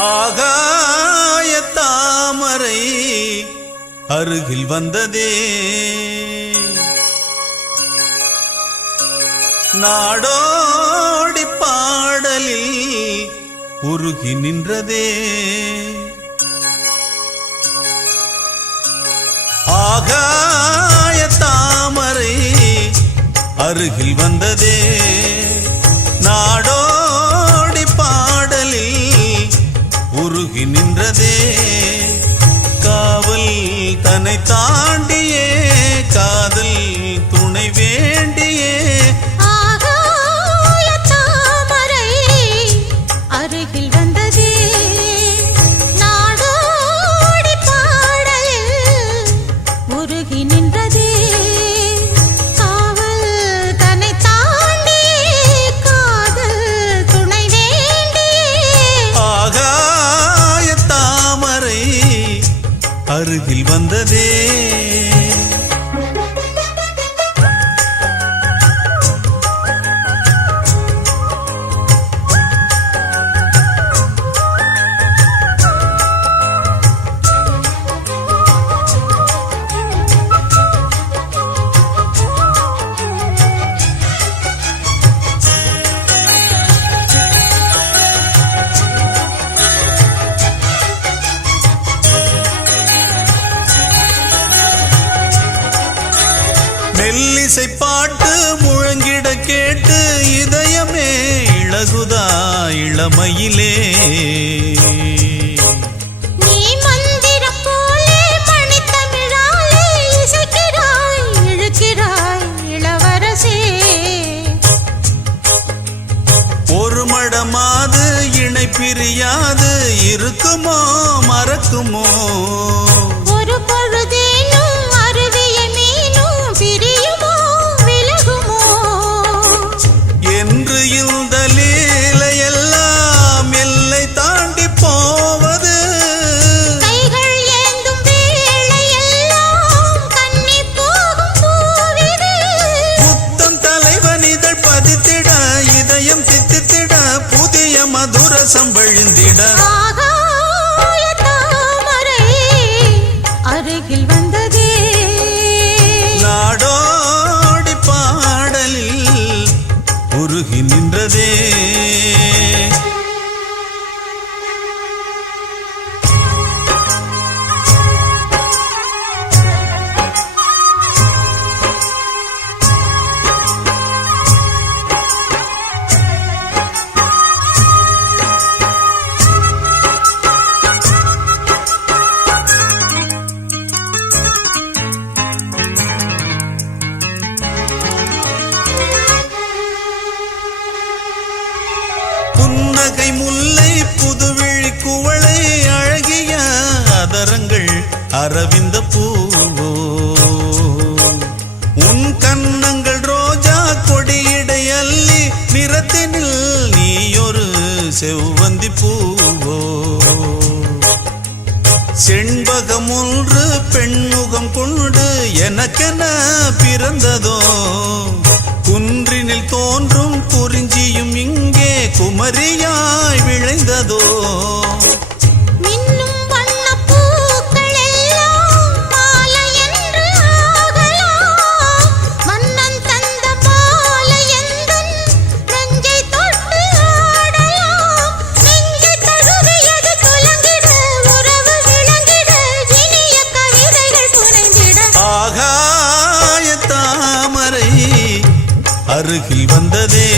ஆகாய தாமரை அருகில் வந்ததே, நாடோடி பாடலில் உருகி நின்றதே. ஆகாய தாமரை அருகில் வந்ததே, நாடோடி பாடலில் உருகி நின்றதே. காவல் தன்னை தாண்டியே காதல் துணை வேண்டியே, ஆகாய தாமரை அருகில் வந்ததே, நாடோடி பாடலில் உருகி நின்றதே. காவல் தன்னை தாண்டியே காதல் துணை வேண்டியே, ஆகாய தாமரை அருகில் வந்ததே. மெல்லிசை பாட்டு முழங்கிட கேட்டு இதயமே இளகுதா இளமையிலே. நீ மந்திரம் போலே மணித்தமிழாலே இசைக்கிறாய் இழுக்கிறாய் இளவரசே. ஒரு மடமாது இணை பிரியாது இருக்குமோ மறக்குமோ, ஒரு பொழுதேனும் அருவிய மீனும் பிரியுமோ விலகுமோ. என்று இந்த லீலையெல்லாம் எல்லை தாண்டி போவது, கைகள் ஏந்தும் வேளையெல்லாம் கண்ணி போகும் பூவிது. புத்தம் தலைவன் இதழ் பதித்திட இதயம் தித்தித்திட புதிய மதுரசம் வழிந்திட. ஆகாய தாமரை அருகில் வந்ததே, நாடோடி பாடலில் உருகி நின்றதே. புன்னகை முல்லை புதுவிழி குவளை அழகிய அதரங்கள் அரவிந்த பூவோ, உன் கன்னங்கள் ரோஜா கொடியிடை அள்ளி நிறத்தினில் நீயொரு செவ்வந்தி பூவோ. செண்பகம் ஒன்று பெண்முகம் கொண்டு எனக்கென பிறந்ததோ, குன்றினில் தோன்றும் குறிஞ்சியும் இங்கே குமரியாய் விளைந்ததோ. மின்னும் வண்ணப் பூக்கள் எல்லாம் மாலை என்று ஆகலாம். மன்னன் தந்த மாலை எந்தன் நெஞ்சை தொட்டு ஆடலாம். நெஞ்சை தழுவியது குலங்கிட உறவு விளங்கிட இனிய கவிதைகள் புனைந்திட. ஆகாய தாமரை அருகில் வந்ததே,